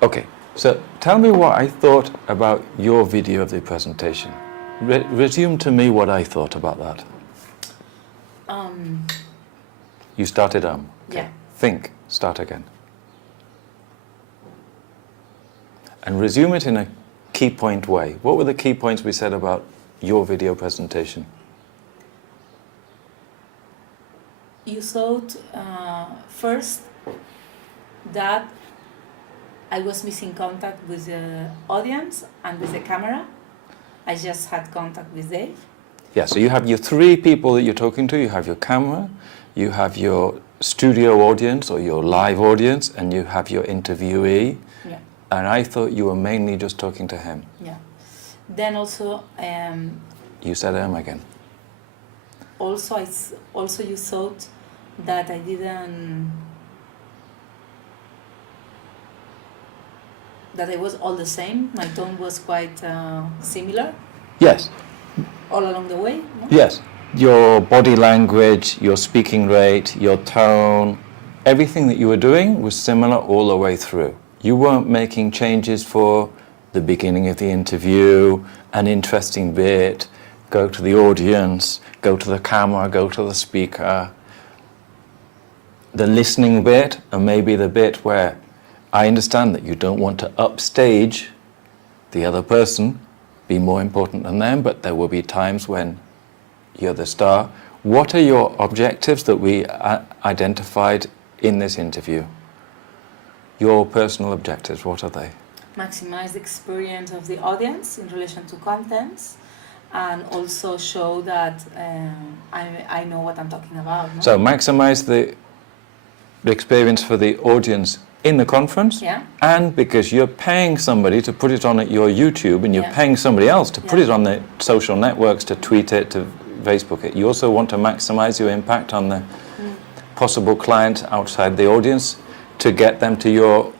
Okay, so tell me what I thought about your video of the presentation. Resume to me what I thought about that. You started Okay. Yeah. Think. Start again. And resume it in a key point way. What were the key points we said about your video presentation? You thought first that I was missing contact with the audience and with the camera. I just had contact with Dave. Yeah, so you have your three people that you're talking to. You have your camera, you have your studio audience or your live audience, and you have your interviewee. Yeah. And I thought you were mainly just talking to him. Yeah. Then also. You said again. Also, you thought that I didn't. That I was all the same. My tone was quite similar. Yes. All along the way. No? Yes. Your body language, your speaking rate, your tone, everything that you were doing was similar all the way through. You weren't making changes for the beginning of the interview, an interesting bit, go to the audience, go to the camera, go to the speaker. The listening bit, and maybe the bit where I understand that you don't want to upstage the other person, be more important than them, but there will be times when you're the star. What are your objectives that we identified in this interview? Your personal objectives, what are they? Maximize the experience of the audience in relation to contents, and also show that I know what I'm talking about. No? So maximize the experience for the audience in the conference, yeah. And because you're paying somebody to put it on at your YouTube, and you're yeah. paying somebody else to put yeah. it on the social networks, to tweet it, to Facebook it. You also want to maximize your impact on the possible client outside the audience to get them to your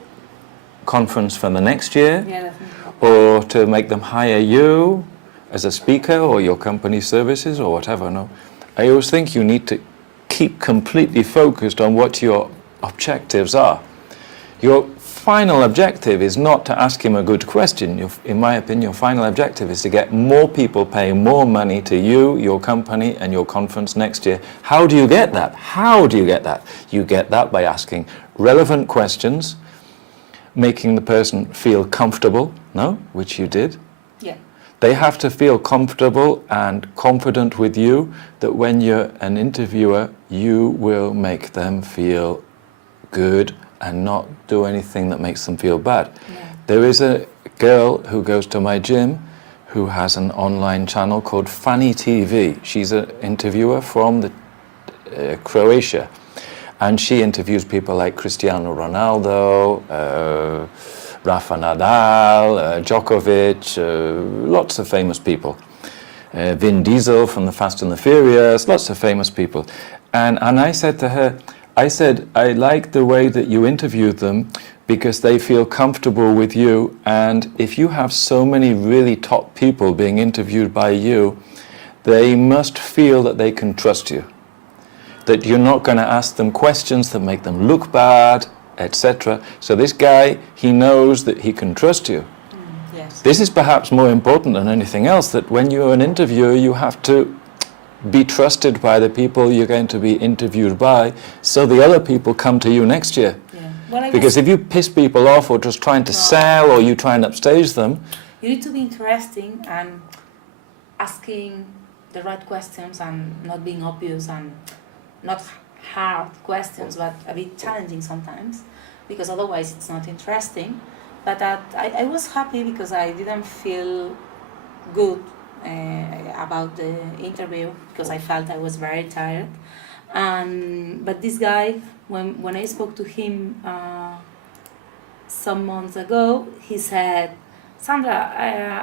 conference for the next year, yeah, definitely. Or to make them hire you as a speaker or your company services or whatever. No, I always think you need to keep completely focused on what your objectives are. Your final objective is not to ask him a good question. In my opinion, your final objective is to get more people paying more money to you, your company, and your conference next year. How do you get that? How do you get that? You get that by asking relevant questions, making the person feel comfortable, no? Which you did. Yeah. They have to feel comfortable and confident with you that when you're an interviewer, you will make them feel good and not do anything that makes them feel bad. Yeah. There is a girl who goes to my gym who has an online channel called Funny TV. She's an interviewer from Croatia, and she interviews people like Cristiano Ronaldo, Rafa Nadal, Djokovic, lots of famous people. Vin Diesel from the Fast and the Furious, lots of famous people. And I said to her, I like the way that you interviewed them because they feel comfortable with you, and if you have so many really top people being interviewed by you, they must feel that they can trust you, that you're not going to ask them questions that make them look bad, etc. So this guy, he knows that he can trust you. Yes. This is perhaps more important than anything else, that when you're an interviewer, you have to be trusted by the people you're going to be interviewed by, so the other people come to you next year. Yeah. Well, because if you piss people off or just trying to sell, or you try and upstage them, you need to be interesting and asking the right questions and not being obvious and not hard questions, but a bit challenging sometimes, because otherwise it's not interesting. But I was happy because I didn't feel good about the interview, because I felt I was very tired. But this guy, when I spoke to him some months ago, he said, Sandra,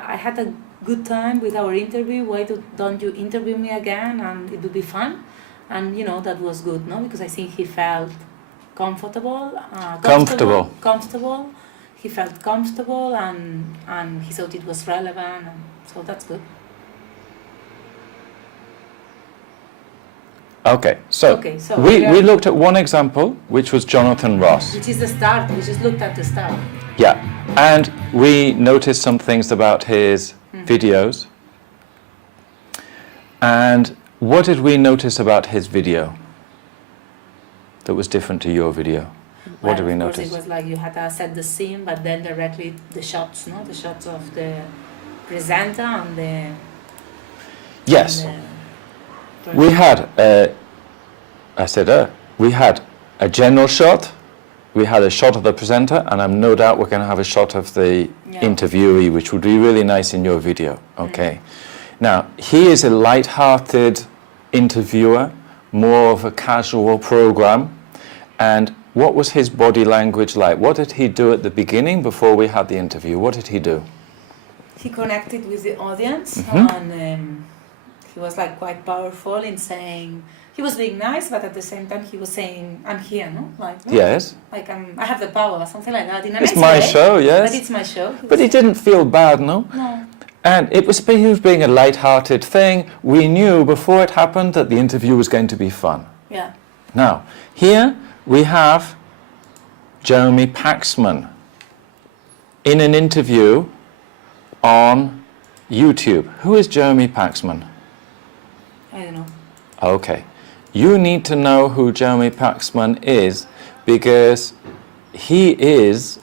I had a good time with our interview. Why don't you interview me again, and it would be fun? And that was good, no? Because I think he felt comfortable. He felt comfortable, and he thought it was relevant, and so that's good. Okay, so we looked at one example, which was Jonathan Ross. Which is the start. We just looked at the start. Yeah, and we noticed some things about his videos. And what did we notice about his video that was different to your video? What did we Of notice? course, it was like you had to set the scene, but then directly the shots, no? The shots of the presenter and the... Yes. and the We had, we had a general shot, we had a shot of the presenter, and I'm no doubt we're going to have a shot of the interviewee, which would be really nice in your video. Okay. Now, he is a light-hearted interviewer, more of a casual program. And what was his body language like? What did he do at the beginning before we had the interview? What did he do? He connected with the audience, and he was like quite powerful in saying, he was being nice, but at the same time he was saying, I'm here, no? Like, Yes. like I have the power, or something like that. In a It's nice my way, show, yes. But it's my show. But he didn't feel bad, no? No. And he was being a light-hearted thing. We knew before it happened that the interview was going to be fun. Yeah. Now, here we have Jeremy Paxman in an interview on YouTube. Who is Jeremy Paxman? I don't know. Okay. You need to know who Jeremy Paxman is because he is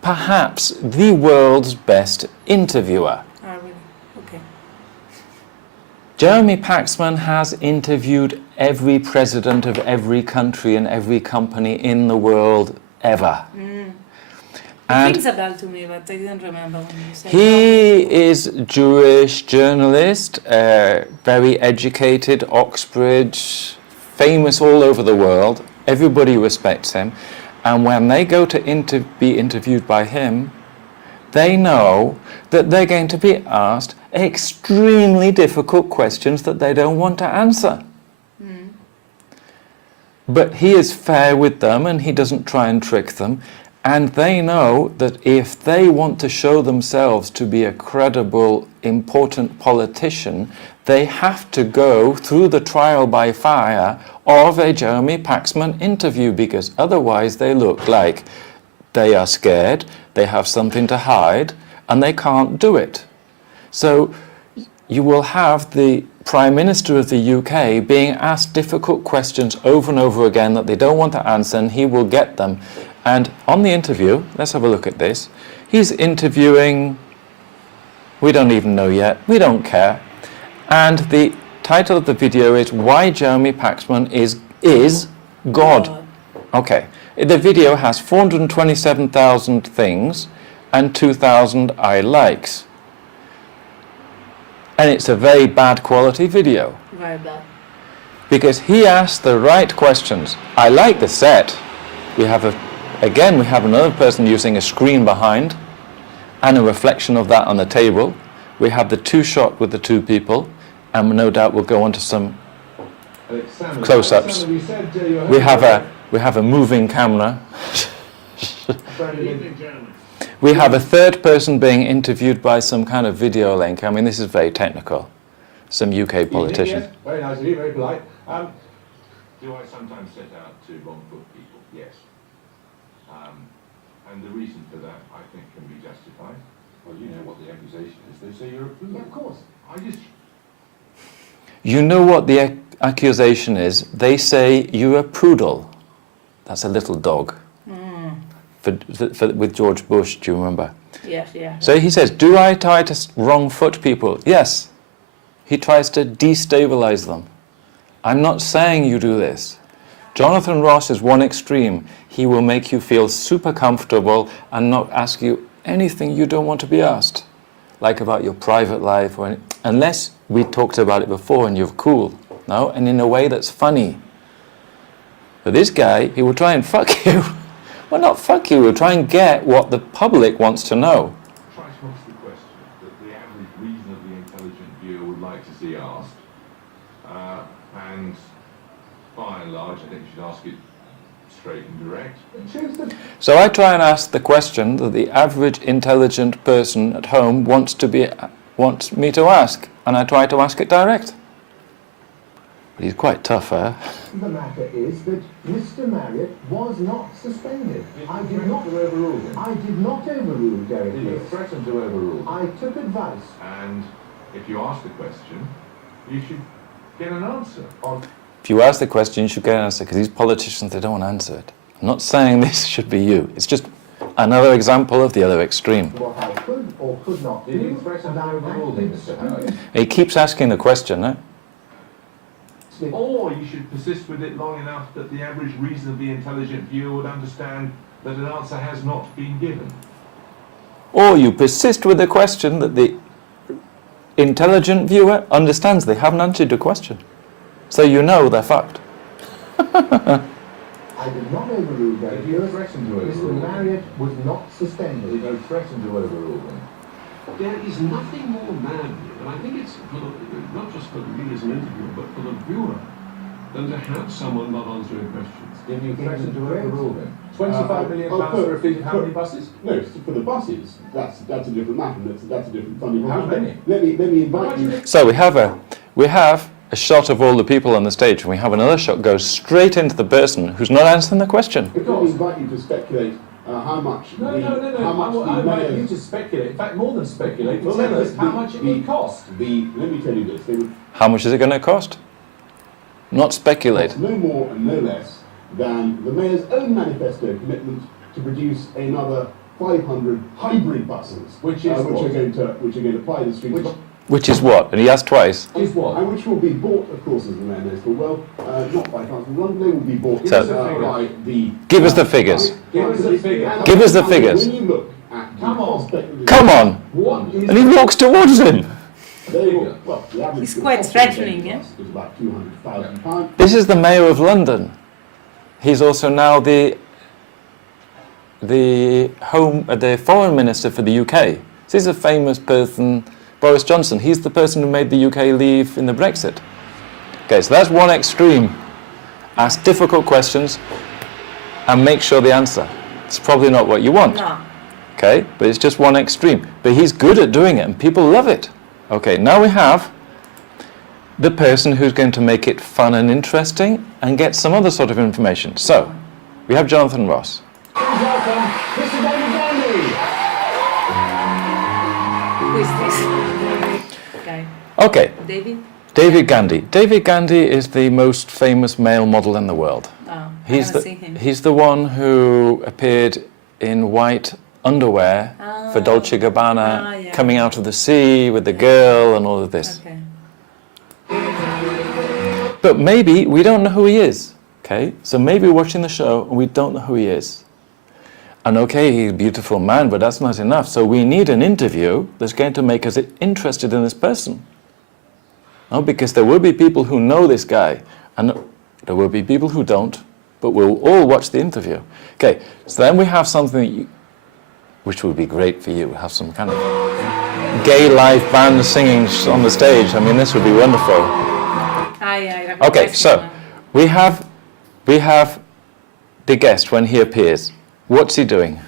perhaps the world's best interviewer. Oh, really? Okay. Jeremy Paxman has interviewed every president of every country and every company in the world ever. It rings a bell to me, but I didn't remember when you said He is a Jewish journalist, very educated, Oxbridge, famous all over the world. Everybody respects him. And when they go to be interviewed by him, they know that they're going to be asked extremely difficult questions that they don't want to answer. But he is fair with them and he doesn't try and trick them. And they know that if they want to show themselves to be a credible, important politician, they have to go through the trial by fire of a Jeremy Paxman interview, because otherwise they look like they are scared, they have something to hide, and they can't do it. So you will have the Prime Minister of the UK being asked difficult questions over and over again that they don't want to answer, and he will get them. And on the interview, let's have a look at this. He's interviewing, we don't even know yet, we don't care. And the title of the video is Why Jeremy Paxman is God. Okay. The video has 427,000 things and 2,000 I likes. And it's a very bad quality video. Very bad. Because he asked the right questions. I like the set. We have another person using a screen behind and a reflection of that on the table. We have the two shot with the two people, and no doubt we'll go on to some close-ups. We have a moving camera. We have a third person being interviewed by some kind of video link. I mean, this is very technical. Some UK politician. Yes, very nice of you, very polite. Do I sometimes set out to wrong-foot people? Yes. And the reason for that, I think, can be justified. Well, you know what the accusation is. They say you're a fool. Yeah, of course. You know what the accusation is? They say you're a poodle. That's a little dog. With George Bush, do you remember? Yes, yeah. So he says, do I try to wrong foot people? Yes. He tries to destabilize them. I'm not saying you do this. Jonathan Ross is one extreme. He will make you feel super comfortable and not ask you anything you don't want to be asked, like about your private life, or unless we talked about it before and you're cool, no? And in a way that's funny. But this guy, he will try and fuck you. Well, not fuck you, he'll try and get what the public wants to know. Try to ask the question that the average reasonably intelligent viewer would like to see asked. And by and large, I think you should ask it straight and direct. So I try and ask the question that the average intelligent person at home wants me to ask, and I try to ask it direct. But he's quite tough, eh? The matter is that Mr. Marriott was not suspended. I did not overrule him. I did not overrule Derek Did you Lewis. threaten to overrule him? I took advice And if you ask the question, you should get an answer. on If you ask the question, you should get an answer, because these politicians, they don't want to answer it. I'm not saying this should be you. It's just another example of the other extreme. what I could or could not Did you do, threaten and to I overrule him, acted Mr. Howard? He keeps asking the question, eh? stupidly. Or you should persist with it long enough that the average reasonably intelligent viewer would understand that an answer has not been given. Or you persist with the question that the intelligent viewer understands they haven't answered the question. So you know they're fucked. I did not overrule Derek Did you Lewis. threaten to overrule Mr. him? Marriott was not Did suspended. you threaten to overrule him? There is nothing more maddening, and I think it's for not just for me as an interviewer, but for the viewer, than to have someone not answering questions. Did you threaten to overrule him? £25 million oh, for a fee of how many buses? No, it's for the buses. That's a different matter. That's a different funding. How many? Let me invite you. So we have a shot of all the people on the stage, and we have another shot goes straight into the person who's not answering the question. Let me invite you to speculate how much. No. How much I the want you mayors. to speculate. In fact, more than speculate, Well, tell no, us how much it would cost. Let me tell you this. They would How much is it going to cost? Not speculate. cost no more and no less than the mayor's own manifesto commitment to produce another 500 hybrid buses, Which is what? are going to ply the streets. Which Which is what? And he asked twice. is what? And which will be bought, of course, as the mayor knows full well, not by Council of London, they will be bought So- by the... Give us the figures. Give us the figure. And- Give us the and figures. When you look at the Come on. prospect of the- Come on! What is And he walks towards him. They will, well, the average He's cost quite of the threatening, bus yeah? is about £200,000. This is the mayor of London. He's also now the foreign minister for the UK. So he's a famous person. Boris Johnson, he's the person who made the UK leave in the Brexit. Okay, so that's one extreme. Ask difficult questions and make sure the answer. It's probably not what you want. No. Okay, but it's just one extreme. But he's good at doing it and people love it. Okay, now we have the person who's going to make it fun and interesting and get some other sort of information. So, we have Jonathan Ross. Please welcome Mr. David Gandy. Who is this guy? Okay, David? David Gandy. David Gandy is the most famous male model in the world. Oh, I He's haven't seen him. he's the one who appeared in white underwear for Dolce Gabbana, yeah. coming out of the sea with the girl and all of this. Okay. But maybe we don't know who he is, okay? So maybe we're watching the show and we don't know who he is. And okay, he's a beautiful man, but that's not enough. So we need an interview that's going to make us interested in this person. No, because there will be people who know this guy, and there will be people who don't, but we'll all watch the interview. Okay, so then we have something which would be great for you, have some kind of gay live band singing on the stage. I mean, this would be wonderful. I Okay, recognize so him. we have the guest when he appears. What's he doing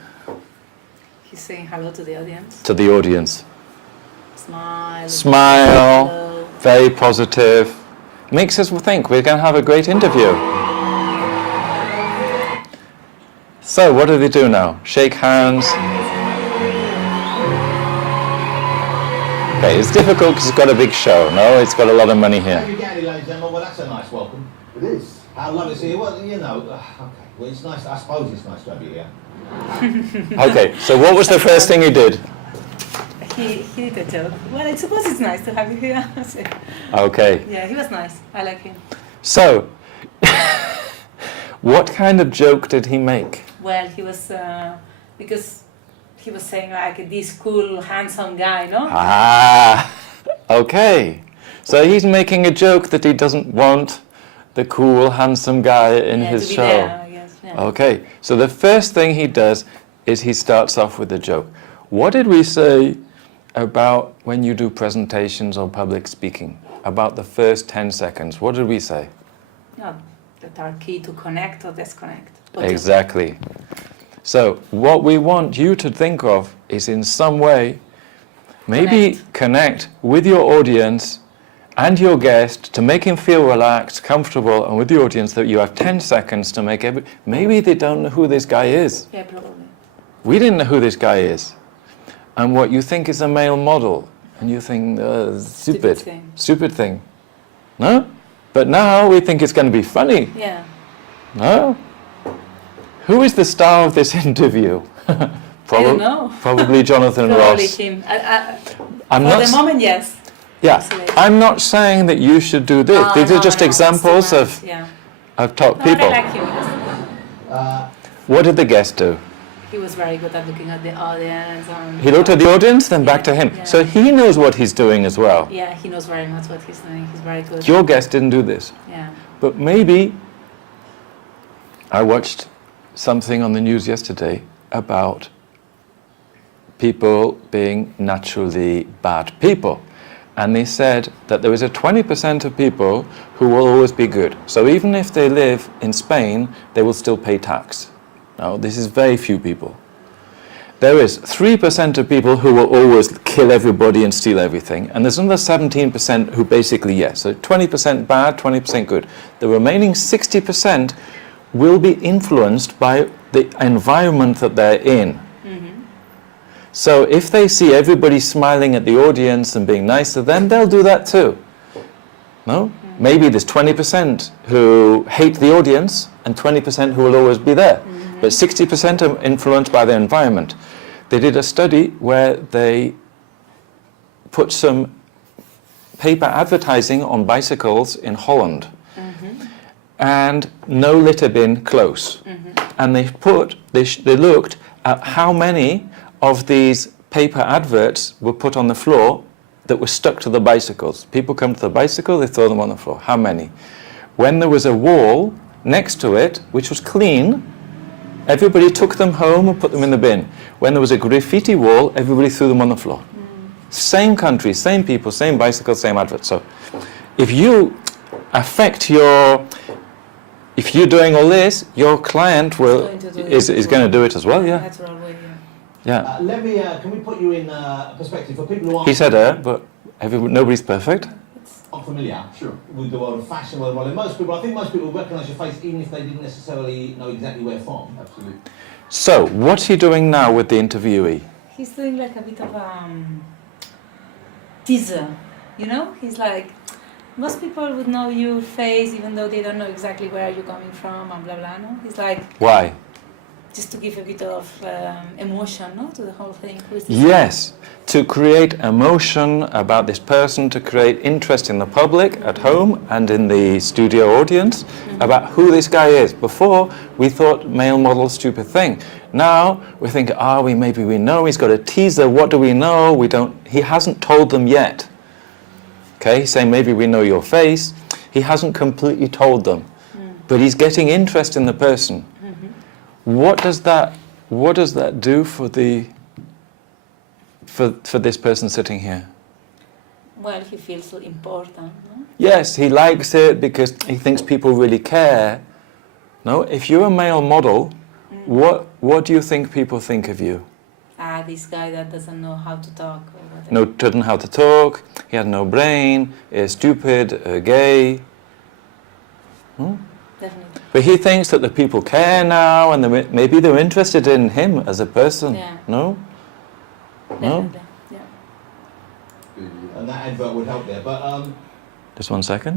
He's saying hello to the audience. to the audience? Smile. Smile, Hello. very positive. Makes us think we're going to have a great interview. So what do they do now? Shake hands. Okay, it's difficult because it's got a big show. No, it's got a lot of money here. David Gandy, ladies and gentlemen, well, that's a nice welcome. It is. How lovely to see you. Well, you know, okay. Well, it's nice. I suppose it's nice to have you here. Okay, so what was the first thing he did? He did a joke. Well, I suppose it's nice to have you here. So, Okay, yeah, he was nice. I like him. so what kind of joke did he make? Well, he was, because he was saying like this cool, handsome guy, no? Ah, okay. So he's making a joke that he doesn't want the cool, handsome guy in Yeah, his to be show. there, I guess. Yeah. Okay, so the first thing he does is he starts off with a joke. What did we say about when you do presentations or public speaking? About the first 10 seconds. What did we say? No, that are key to connect or disconnect. Or just- Exactly. So what we want you to think of is in some way maybe connect with your audience and your guest, to make him feel relaxed, comfortable, and with the audience, that you have 10 seconds to make maybe they don't know who this guy is. Yeah, probably. We didn't know who this guy is. And what you think is a male model, and you think, stupid thing. No? But now we think it's going to be funny. Yeah. No? Who is the star of this interview? I don't know. Probably Jonathan Probably Ross. him. I'm For not the moment, yes. Yeah, Absolutely. I'm not saying that you should do this. Oh, These are no, just no, examples that's too much, of top No, people. I like him. What did the guest do? He was very good at looking at the audience. He looked at the audience, then back to him. Yeah. So he knows what he's doing as well. Yeah, he knows very much what he's doing. He's very good. Your guest didn't do this. Yeah. But maybe I watched something on the news yesterday about people being naturally bad people. And they said that there is a 20% of people who will always be good. So even if they live in Spain, they will still pay tax. Now, this is very few people. There is 3% of people who will always kill everybody and steal everything. And there's another 17% who basically, yes. So 20% bad, 20% good. The remaining 60% will be influenced by the environment that they're in. So if they see everybody smiling at the audience and being nice to them, they'll do that too. No? Maybe there's 20% who hate the audience and 20% who will always be there. But 60% are influenced by their environment. They did a study where they put some paper advertising on bicycles in Holland. And no litter bin close. And they looked at how many of these paper adverts were put on the floor that were stuck to the bicycles. People come to the bicycle, they throw them on the floor. How many? When there was a wall next to it, which was clean, everybody took them home and put them in the bin. When there was a graffiti wall, everybody threw them on the floor. Same country, same people, same bicycles, same adverts. So if you affect if you're doing all this, your client is going to do it as well, yeah. Natural way, yeah. Yeah. Let me, can we put you in perspective for people who aren't... He said but nobody's perfect. Aren't familiar with the world of fashion, world of modeling. I think most people recognise your face even if they didn't necessarily know exactly where from. Absolutely. So, what's he doing now with the interviewee? He's doing like a bit of teaser, you know? He's like, most people would know your face even though they don't know exactly where you're coming from and blah blah, no? He's like... Why? Just to give a bit of emotion, no, to the whole thing. Yes, to create emotion about this person, to create interest in the public at home and in the studio audience about who this guy is. Before, we thought male model, stupid thing. Now, we think, maybe we know, he's got a teaser, what do we know? He hasn't told them yet. Okay, he's saying maybe we know your face. He hasn't completely told them, but he's getting interest in the person. What does that do for this person sitting here? Well, he feels so important, no? Yes, he likes it because he thinks people really care. No, if you're a male model, what do you think people think of you? This guy that doesn't know how to talk or whatever. No, doesn't know how to talk. He has no brain. Is stupid, gay. Definitely. But he thinks that the people care now, and maybe they're interested in him as a person. Yeah. No? Definitely. Yeah. And that advert would help there. But Just 1 second.